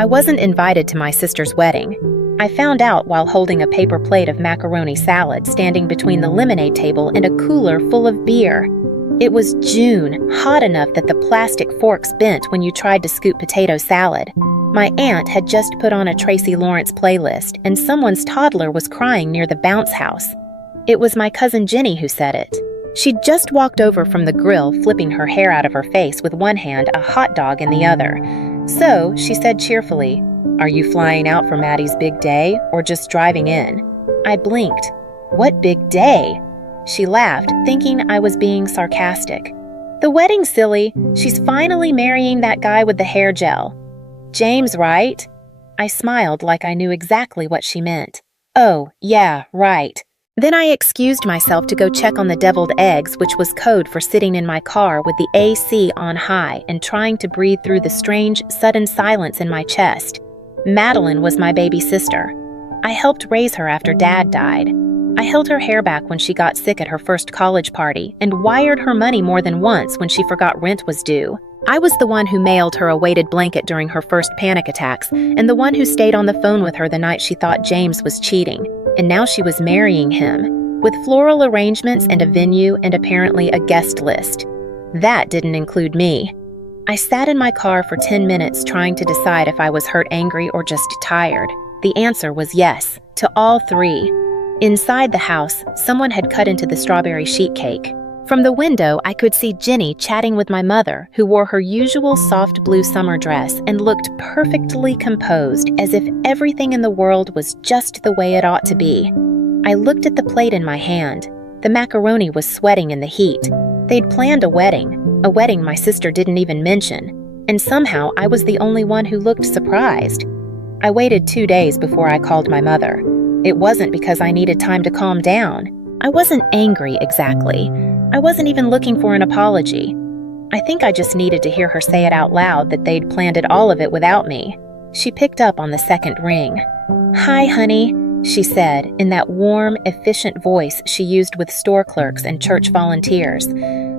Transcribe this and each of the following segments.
I wasn't invited to my sister's wedding. I found out while holding a paper plate of macaroni salad standing between the lemonade table and a cooler full of beer. It was June, hot enough that the plastic forks bent when you tried to scoop potato salad. My aunt had just put on a Tracy Lawrence playlist, and someone's toddler was crying near the bounce house. It was my cousin Jenny who said it. She'd just walked over from the grill, flipping her hair out of her face with one hand, a hot dog in the other. So, she said cheerfully, "Are you flying out for Maddie's big day, or just driving in?" I blinked. "What big day?" She laughed, thinking I was being sarcastic. "The wedding, silly. She's finally marrying that guy with the hair gel." "James, right?" I smiled like I knew exactly what she meant. "Oh, yeah, right." Then I excused myself to go check on the deviled eggs, which was code for sitting in my car with the AC on high and trying to breathe through the strange, sudden silence in my chest. Madeline was my baby sister. I helped raise her after Dad died. I held her hair back when she got sick at her first college party and wired her money more than once when she forgot rent was due. I was the one who mailed her a weighted blanket during her first panic attacks and the one who stayed on the phone with her the night she thought James was cheating. And now she was marrying him, with floral arrangements and a venue and apparently a guest list. That didn't include me. I sat in my car for 10 minutes trying to decide if I was hurt, angry, or just tired. The answer was yes, to all three. Inside the house, someone had cut into the strawberry sheet cake. From the window, I could see Jenny chatting with my mother, who wore her usual soft blue summer dress and looked perfectly composed, as if everything in the world was just the way it ought to be. I looked at the plate in my hand. The macaroni was sweating in the heat. They'd planned a wedding my sister didn't even mention, and somehow I was the only one who looked surprised. I waited 2 days before I called my mother. It wasn't because I needed time to calm down. I wasn't angry exactly. I wasn't even looking for an apology. I think I just needed to hear her say it out loud that they'd planned all of it without me. She picked up on the second ring. "Hi, honey," she said in that warm, efficient voice she used with store clerks and church volunteers.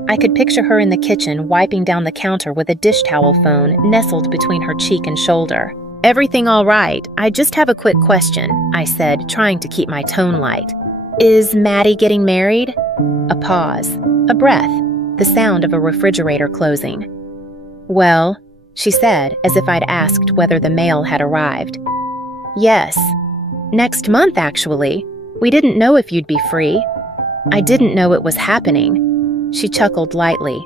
I could picture her in the kitchen wiping down the counter with a dish towel phone nestled between her cheek and shoulder. "Everything all right? I just have a quick question," I said, trying to keep my tone light. "Is Maddie getting married?" A pause, a breath, the sound of a refrigerator closing. "Well," she said, as if I'd asked whether the mail had arrived. "Yes. Next month, actually. We didn't know if you'd be free." I didn't know it was happening. She chuckled lightly.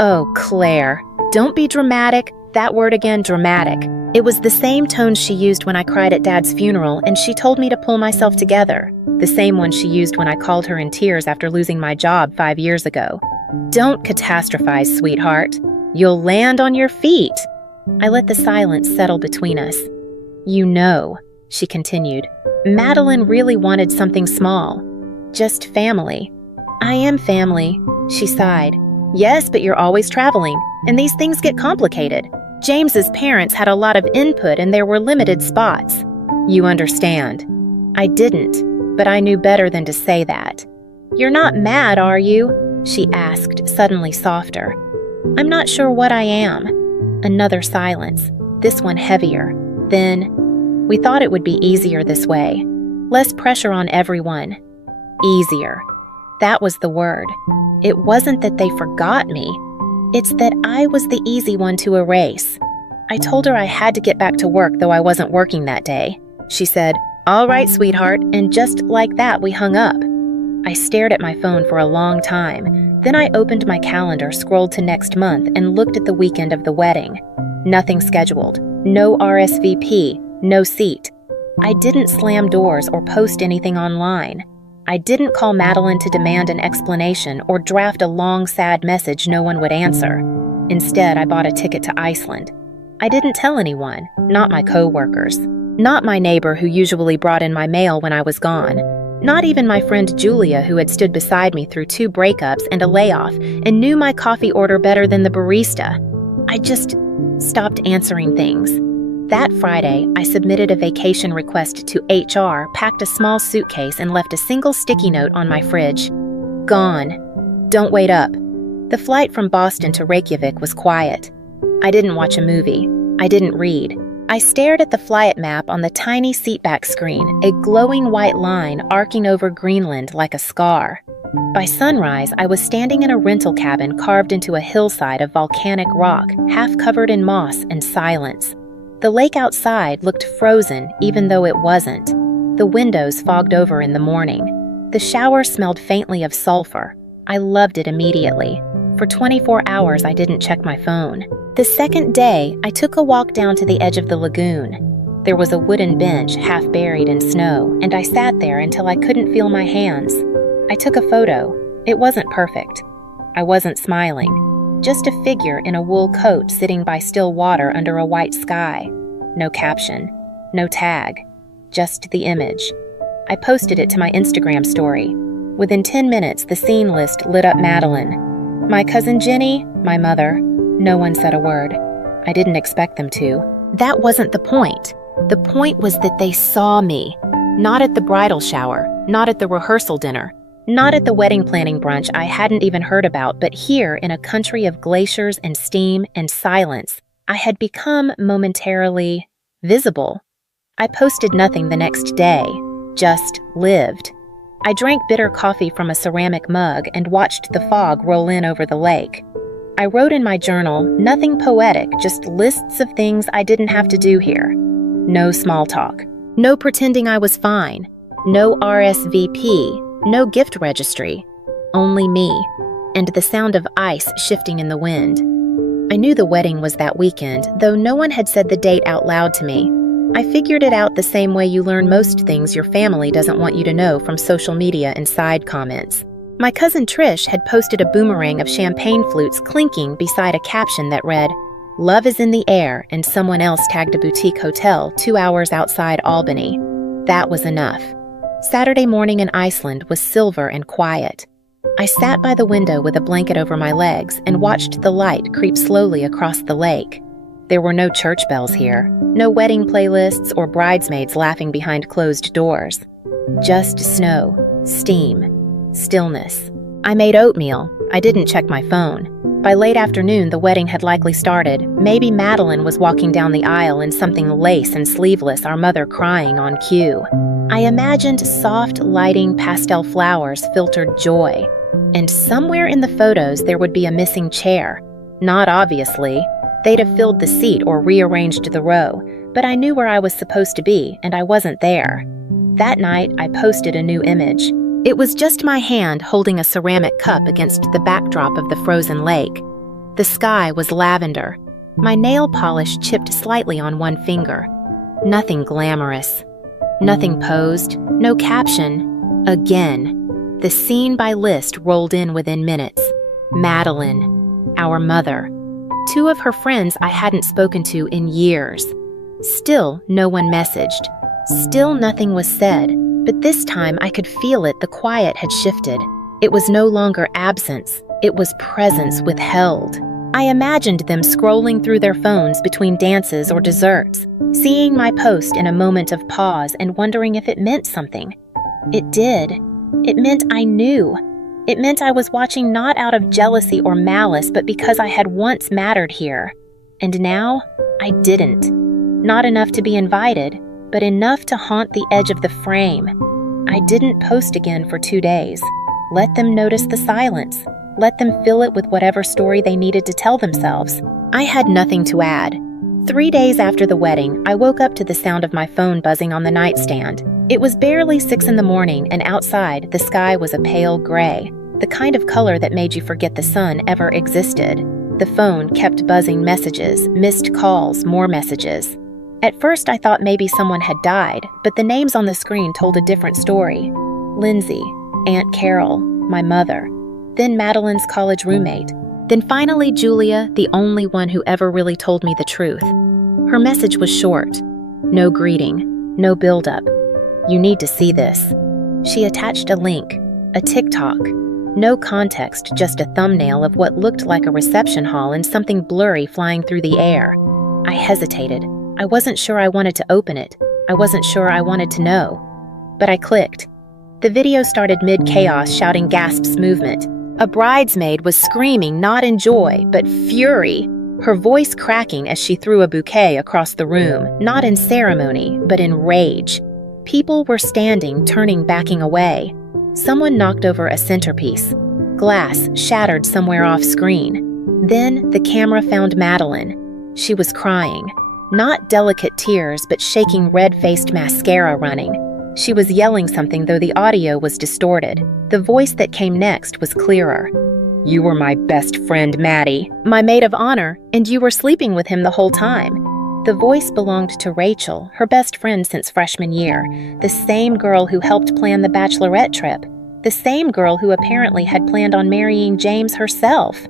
"Oh, Claire, don't be dramatic. That word again, dramatic." It was the same tone she used when I cried at Dad's funeral and she told me to pull myself together. The same one she used when I called her in tears after losing my job 5 years ago. "Don't catastrophize, sweetheart. You'll land on your feet." I let the silence settle between us. "You know," she continued, "Madeline really wanted something small. Just family." "I am family," she sighed. "Yes, but you're always traveling, and these things get complicated. James's parents had a lot of input and there were limited spots. You understand." I didn't, but I knew better than to say that. "You're not mad, are you?" she asked, suddenly softer. "I'm not sure what I am." Another silence, this one heavier. Then, "We thought it would be easier this way. Less pressure on everyone." Easier. That was the word. It wasn't that they forgot me. It's that I was the easy one to erase. I told her I had to get back to work, though I wasn't working that day. She said, "All right, sweetheart," and just like that, we hung up. I stared at my phone for a long time. Then I opened my calendar, scrolled to next month, and looked at the weekend of the wedding. Nothing scheduled. No RSVP. No seat. I didn't slam doors or post anything online. I didn't call Madeline to demand an explanation or draft a long, sad message no one would answer. Instead, I bought a ticket to Iceland. I didn't tell anyone, not my co-workers, not my neighbor who usually brought in my mail when I was gone, not even my friend Julia who had stood beside me through 2 breakups and a layoff and knew my coffee order better than the barista. I just stopped answering things. That Friday, I submitted a vacation request to HR, packed a small suitcase, and left a single sticky note on my fridge. Gone. Don't wait up. The flight from Boston to Reykjavik was quiet. I didn't watch a movie. I didn't read. I stared at the flight map on the tiny seatback screen, a glowing white line arcing over Greenland like a scar. By sunrise, I was standing in a rental cabin carved into a hillside of volcanic rock, half covered in moss and silence. The lake outside looked frozen, even though it wasn't. The windows fogged over in the morning. The shower smelled faintly of sulfur. I loved it immediately. For 24 hours, I didn't check my phone. The second day, I took a walk down to the edge of the lagoon. There was a wooden bench half buried in snow, and I sat there until I couldn't feel my hands. I took a photo. It wasn't perfect. I wasn't smiling. Just a figure in a wool coat sitting by still water under a white sky. No caption. No tag. Just the image. I posted it to my Instagram story. Within 10 minutes, the scene list lit up Madeline. My cousin Jenny, my mother. No one said a word. I didn't expect them to. That wasn't the point. The point was that they saw me. Not at the bridal shower, not at the rehearsal dinner, not at the wedding planning brunch I hadn't even heard about, but here in a country of glaciers and steam and silence, I had become momentarily visible. I posted nothing the next day, just lived. I drank bitter coffee from a ceramic mug and watched the fog roll in over the lake. I wrote in my journal, nothing poetic, just lists of things I didn't have to do here. No small talk. No pretending I was fine. No RSVP. No gift registry. Only me. And the sound of ice shifting in the wind. I knew the wedding was that weekend, though no one had said the date out loud to me. I figured it out the same way you learn most things your family doesn't want you to know from social media and side comments. My cousin Trish had posted a boomerang of champagne flutes clinking beside a caption that read, "Love is in the air," and someone else tagged a boutique hotel 2 hours outside Albany. That was enough. Saturday morning in Iceland was silver and quiet. I sat by the window with a blanket over my legs and watched the light creep slowly across the lake. There were no church bells here, no wedding playlists or bridesmaids laughing behind closed doors. Just snow, steam, stillness. I made oatmeal. I didn't check my phone. By late afternoon, the wedding had likely started. Maybe Madeline was walking down the aisle in something lace and sleeveless, our mother crying on cue. I imagined soft, lighting pastel flowers filtered joy. And somewhere in the photos, there would be a missing chair. Not obviously. They'd have filled the seat or rearranged the row, but I knew where I was supposed to be, and I wasn't there. That night, I posted a new image. It was just my hand holding a ceramic cup against the backdrop of the frozen lake. The sky was lavender. My nail polish chipped slightly on one finger. Nothing glamorous. Nothing posed. No caption. Again. The scene by list rolled in within minutes. Madeline. Our mother. 2 of her friends I hadn't spoken to in years. Still, no one messaged. Still nothing was said. But this time I could feel it, the quiet had shifted. It was no longer absence, it was presence withheld. I imagined them scrolling through their phones between dances or desserts, seeing my post in a moment of pause and wondering if it meant something. It did. It meant I knew. It meant I was watching not out of jealousy or malice, but because I had once mattered here. And now, I didn't. Not enough to be invited, but enough to haunt the edge of the frame. I didn't post again for 2 days. Let them notice the silence. Let them fill it with whatever story they needed to tell themselves. I had nothing to add. 3 days after the wedding, I woke up to the sound of my phone buzzing on the nightstand. It was barely 6 in the morning, and outside, the sky was a pale gray, the kind of color that made you forget the sun ever existed. The phone kept buzzing messages, missed calls, more messages. At first, I thought maybe someone had died, but the names on the screen told a different story. Lindsay, Aunt Carol, my mother, then Madeline's college roommate, then finally Julia, the only one who ever really told me the truth. Her message was short. No greeting, no build-up. You need to see this. She attached a link, a TikTok. No context, just a thumbnail of what looked like a reception hall and something blurry flying through the air. I hesitated. I wasn't sure I wanted to open it. I wasn't sure I wanted to know. But I clicked. The video started mid-chaos, shouting gasps movement. A bridesmaid was screaming not in joy, but fury. her voice cracking as she threw a bouquet across the room, not in ceremony, but in rage. People were standing, turning, backing away. Someone knocked over a centerpiece. Glass shattered somewhere off screen. Then the camera found Madeline. She was crying. Not delicate tears, but shaking red-faced mascara running. She was yelling something, though the audio was distorted. The voice that came next was clearer. "You were my best friend, Maddie. My maid of honor, and you were sleeping with him the whole time." The voice belonged to Rachel, her best friend since freshman year, the same girl who helped plan the bachelorette trip, the same girl who apparently had planned on marrying James herself.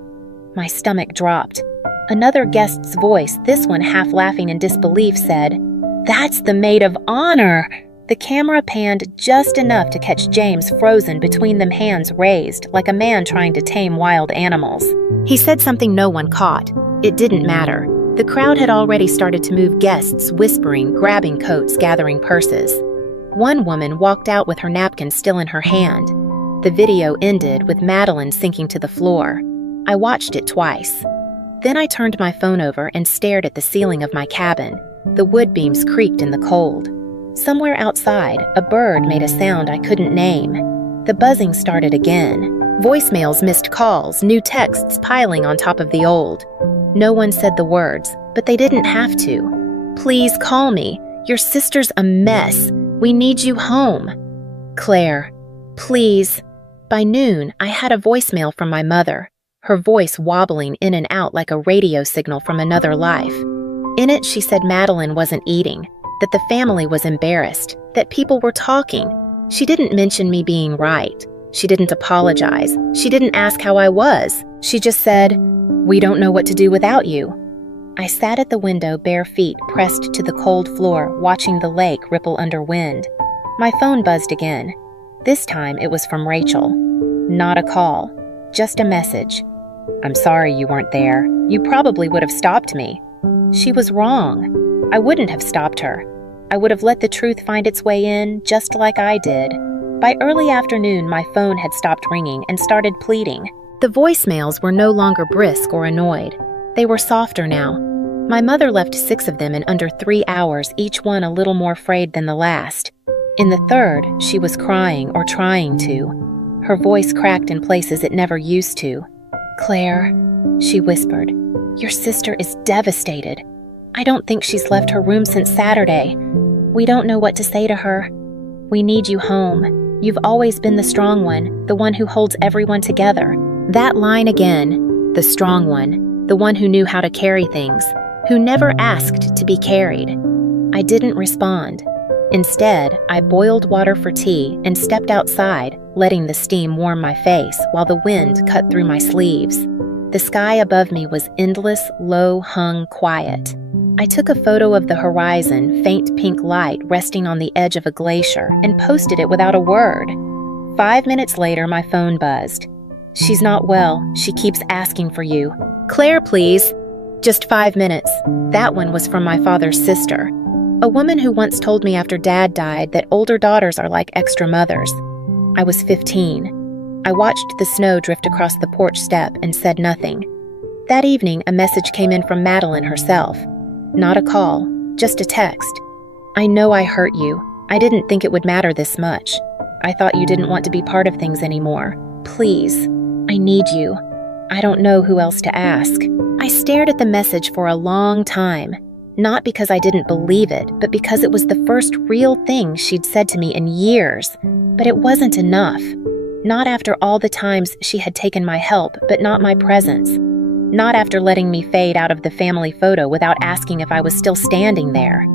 My stomach dropped. Another guest's voice, this one half laughing in disbelief, said, "That's the maid of honor!" The camera panned just enough to catch James frozen between them, hands raised, like a man trying to tame wild animals. He said something no one caught. It didn't matter. The crowd had already started to move, guests whispering, grabbing coats, gathering purses. One woman walked out with her napkin still in her hand. The video ended with Madeline sinking to the floor. I watched it twice. Then I turned my phone over and stared at the ceiling of my cabin. The wood beams creaked in the cold. Somewhere outside, a bird made a sound I couldn't name. The buzzing started again. Voicemails, missed calls, new texts piling on top of the old. No one said the words, but they didn't have to. "Please call me. Your sister's a mess. We need you home. Claire, please." By noon, I had a voicemail from my mother, her voice wobbling in and out like a radio signal from another life. In it, she said Madeline wasn't eating, that the family was embarrassed, that people were talking. She didn't mention me being right. She didn't apologize. She didn't ask how I was. She just said, "We don't know what to do without you." I sat at the window, bare feet pressed to the cold floor, watching the lake ripple under wind. My phone buzzed again. This time it was from Rachel. Not a call, just a message. "I'm sorry you weren't there. You probably would have stopped me." She was wrong. I wouldn't have stopped her. I would have let the truth find its way in, just like I did. By early afternoon, my phone had stopped ringing and started pleading. The voicemails were no longer brisk or annoyed. They were softer now. My mother left 6 of them in under 3 hours, each one a little more frayed than the last. In the third, she was crying or trying to. Her voice cracked in places it never used to. "Claire," she whispered, "your sister is devastated. I don't think she's left her room since Saturday. We don't know what to say to her. We need you home. You've always been the strong one, the one who holds everyone together." That line again, the strong one, the one who knew how to carry things, who never asked to be carried. I didn't respond. Instead, I boiled water for tea and stepped outside, letting the steam warm my face while the wind cut through my sleeves. The sky above me was endless, low-hung quiet. I took a photo of the horizon, faint pink light resting on the edge of a glacier, and posted it without a word. 5 minutes later, my phone buzzed. "She's not well. She keeps asking for you. Claire, please." Just 5 minutes. That one was from my father's sister, a woman who once told me after Dad died that older daughters are like extra mothers. I was 15. I watched the snow drift across the porch step and said nothing. That evening, a message came in from Madeline herself. Not a call, just a text. "I know I hurt you. I didn't think it would matter this much. I thought you didn't want to be part of things anymore. Please, I need you. I don't know who else to ask." I stared at the message for a long time, not because I didn't believe it, but because it was the first real thing she'd said to me in years. But it wasn't enough. Not after all the times she had taken my help, but not my presence. Not after letting me fade out of the family photo without asking if I was still standing there.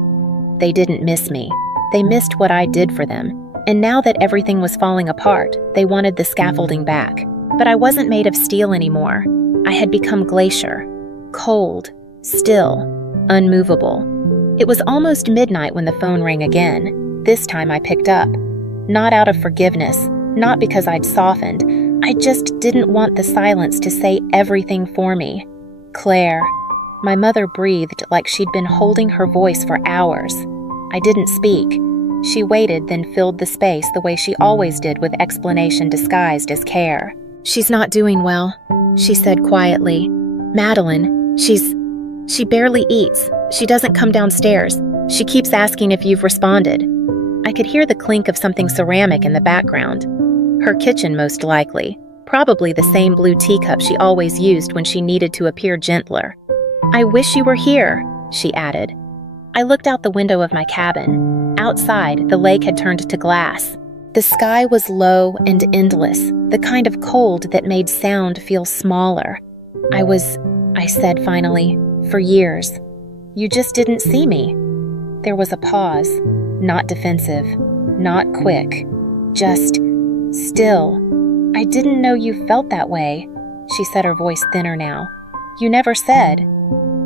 They didn't miss me. They missed what I did for them. And now that everything was falling apart, they wanted the scaffolding back. But I wasn't made of steel anymore. I had become glacier. Cold, still, unmovable. It was almost midnight when the phone rang again. This time I picked up. Not out of forgiveness, not because I'd softened. I just didn't want the silence to say everything for me. "Claire." My mother breathed like she'd been holding her voice for hours. I didn't speak. She waited, then filled the space the way she always did, with explanation disguised as care. "She's not doing well," she said quietly. "Madeline, she's She barely eats. She doesn't come downstairs. She keeps asking if you've responded. I could hear the clink of something ceramic in the background. Her kitchen, most likely. Probably the same blue teacup she always used when she needed to appear gentler. I wish you were here, she added. I looked out the window of my cabin. Outside, the lake had turned to glass. The sky was low and endless, the kind of cold that made sound feel smaller. I said finally, for years. You just didn't see me. There was a pause, not defensive, not quick, just still. I didn't know you felt that way, she said, her voice thinner now. You never said.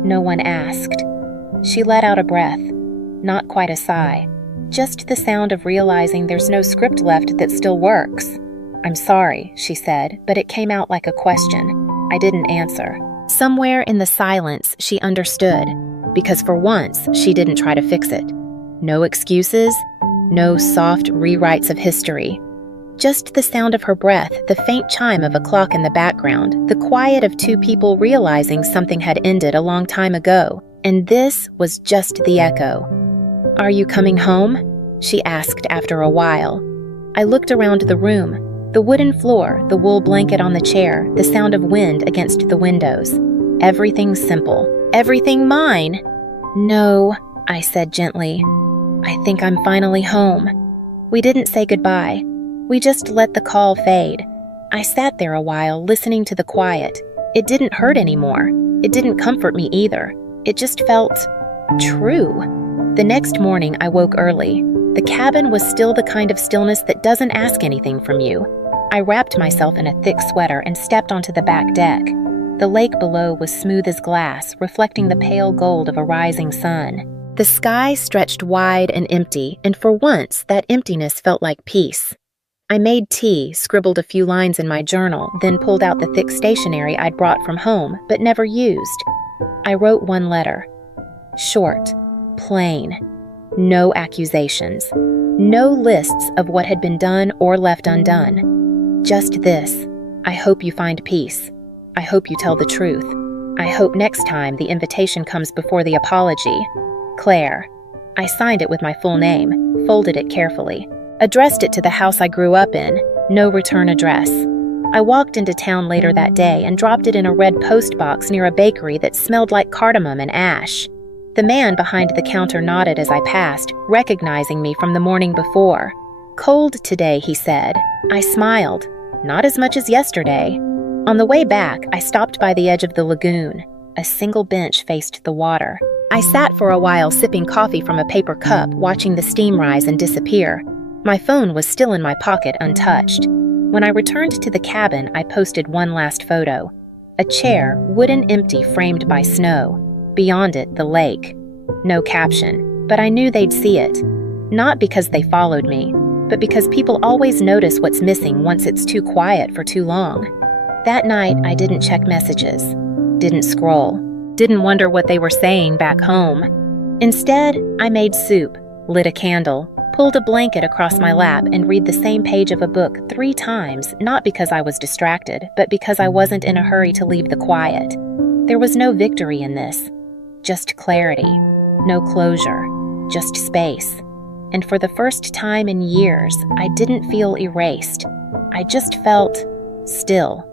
No one asked. She let out a breath, not quite a sigh, just the sound of realizing there's no script left that still works. I'm sorry, she said, but it came out like a question. I didn't answer. Somewhere in the silence, she understood, because for once, she didn't try to fix it. No excuses, no soft rewrites of history. Just the sound of her breath, the faint chime of a clock in the background, the quiet of two people realizing something had ended a long time ago. And this was just the echo. Are you coming home? She asked after a while. I looked around the room. The wooden floor, the wool blanket on the chair, the sound of wind against the windows. Everything simple. Everything mine. No, I said gently. I think I'm finally home. We didn't say goodbye. We just let the call fade. I sat there a while, listening to the quiet. It didn't hurt anymore. It didn't comfort me either. It just felt true. The next morning, I woke early. The cabin was still the kind of stillness that doesn't ask anything from you. I wrapped myself in a thick sweater and stepped onto the back deck. The lake below was smooth as glass, reflecting the pale gold of a rising sun. The sky stretched wide and empty, and for once, that emptiness felt like peace. I made tea, scribbled a few lines in my journal, then pulled out the thick stationery I'd brought from home, but never used. I wrote one letter. Short, plain. No accusations. No lists of what had been done or left undone. Just this. I hope you find peace. I hope you tell the truth. I hope next time the invitation comes before the apology. Claire. I signed it with my full name, folded it carefully, addressed it to the house I grew up in, no return address. I walked into town later that day and dropped it in a red post box near a bakery that smelled like cardamom and ash. The man behind the counter nodded as I passed, recognizing me from the morning before. Cold today, he said. I smiled. Not as much as yesterday. On the way back, I stopped by the edge of the lagoon. A single bench faced the water. I sat for a while sipping coffee from a paper cup, watching the steam rise and disappear. My phone was still in my pocket, untouched. When I returned to the cabin, I posted one last photo. A chair, wooden empty, framed by snow. Beyond it, the lake. No caption, but I knew they'd see it. Not because they followed me, but because people always notice what's missing once it's too quiet for too long. That night, I didn't check messages. Didn't scroll. Didn't wonder what they were saying back home. Instead, I made soup, lit a candle, pulled a blanket across my lap, and read the same page of a book 3 times, not because I was distracted, but because I wasn't in a hurry to leave the quiet. There was no victory in this. Just clarity. No closure. Just space. And for the first time in years, I didn't feel erased. I just felt still.